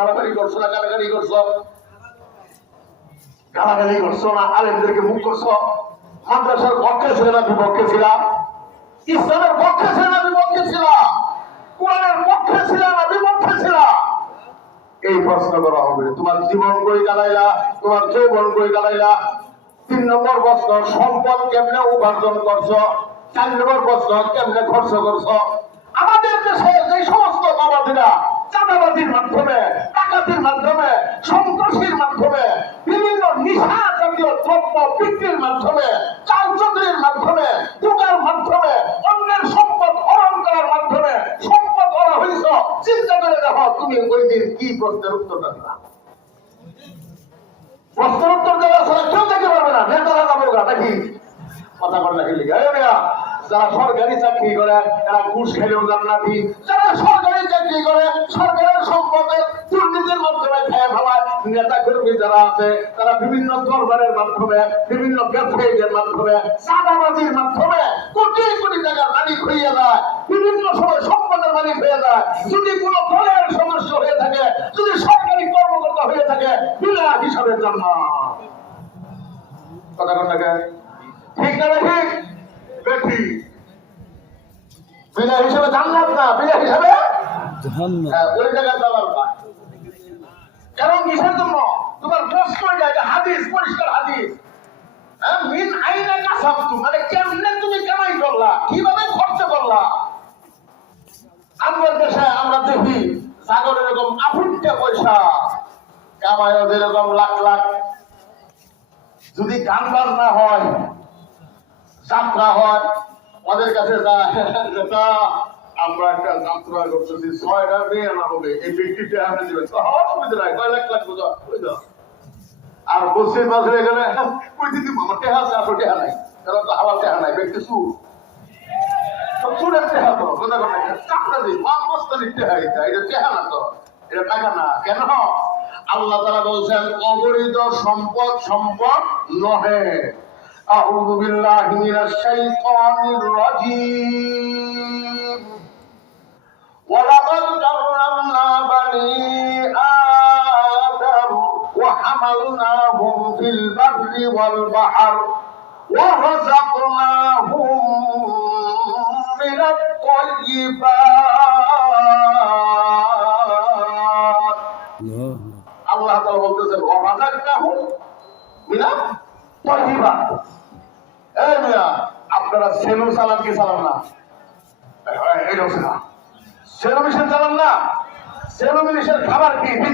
মারামারি করছো না গালাগালি করছো? গালাগালি করছো না আলেমদেরকে মুখ করছো? মাদ্রাসার পক্ষে ছিল না বিপক্ষে ছিল? ইসলামের পক্ষে ছিল না বিপক্ষে ছিল? কোরআনের পক্ষে ছিল না বিপক্ষে ছিল? এই প্রশ্ন করা হবে। তোমার জীবন কই গালাইলা, তোমার যৌবন কই গালাইলা। 3 নম্বর প্রশ্ন, সম্পদ কেমনে উপার্জন করছো? 4 নম্বর প্রশ্ন, কেমনে খরচ করছো? আমাদের দেশে যে সমস্ত বাবাজিরা চাঁদাবাজির মাধ্যমে, ডাকাতির মাধ্যমে, সন্ত্রাসীর মাধ্যমে, বিভিন্ন নিশা জাতীয় দ্রব্য বিক্রির মাধ্যমে, চালচক্রের মাধ্যমে, জুগার মাধ্যমে, অন্যের সম্পদ হরণ করার মাধ্যমে সম্পদ হরণ হয়েছ, চিন্তা করে দেখো তুমি ওই দিন কি প্রশ্নের উত্তরটা দিবা? প্রশ্নের উত্তর দেওয়া ছাড়া কেউ দেখতে পারবে না। নেতারা যাবো নাকি কথা বল নাকি লিখে যারা সরকারি চাকরি করে তারা ঘুষ খেলেও জান্নাতি, যারা সরকারি চাকরি করে সরকারের সম্পদের দুর্নীতির মাধ্যমে খেয়ে ফেলায়, নেতা কর্মী যারা আছে তারা বিভিন্ন দরবারের মাধ্যমে, বিভিন্ন ব্যবসায়ীদের মাধ্যমে, চাঁদাবাজির মাধ্যমে কোটি কোটি টাকার মালিক হয়ে যায়, বিভিন্ন সময় সম্পদের মালিক হয়ে যায়। যদি কোন দলের সদস্য হয়ে থাকে, যদি সরকারি কর্মকর্তা হয়ে থাকে, বিনা হিসাবের জন্য কথা বল নাকি ঠিক না? ঠিক বেঠি বিনা হিসাবে জান্নাত না, বিনা হিসাবে ওই জায়গায় যাওয়ার পায়। কারণ কিসের জন্য? তোমার প্রশ্ন এটা হাদিস, পরিষ্কার হাদিস। মিন আইনা কাসাবতু, মানে কেমনে তুমি কামাই করলা, কিভাবে খরচ করলা। আমাদের দেশে আমরা দেখি সাগর এরকম আফুটে পয়সা কামায়, এরকম লাখ লাখ। যদি গান বাজনা হয়, যাত্রা হয়, ওদের কাছে আমরা একটা যাত্রা করতেছি, 6টা মেয়ে আনা হবে, এই ব্যক্তিতে আনে দেবেন, অসুবিধা নাই, 6 লাখ লাখ বোঝা হয়ে যাও। আর বসে মাঝে এখানে ওই দিদি আমার টেহা আছে, আসো টেহা নাই, তারা তো হাওয়া টেহা নাই, ব্যক্তি চুর চুরের টেহা তো বোঝা করে চাকরা দিই মস্তানির টেহা, এটা টেহা না তো, এটা টাকা না। কেন? আল্লাহ তাআলা বলছেন অবৈধ সম্পদ সম্পদ নহে। আউযু বিল্লাহি মিনাশ শাইতানির রাজীম। ওয়ালাকাদ কাররামনা বানি আদম ওয়া হামালনাহুম ফিল বাররি ওয়াল বাহর ওয়া রাযাকনাহুম মিনাত তাইয়্যিবাত। আল্লাহ তাআলা বলতেছেন ওয়া রাযাকনাহুম মিনাত তাইয়্যিবাত। এই মিয়া আপনারা সেলু সালাম কি সালাম না? এই রসনা সেলু মিশন চালান না? সেলু মিশন খাবার কি?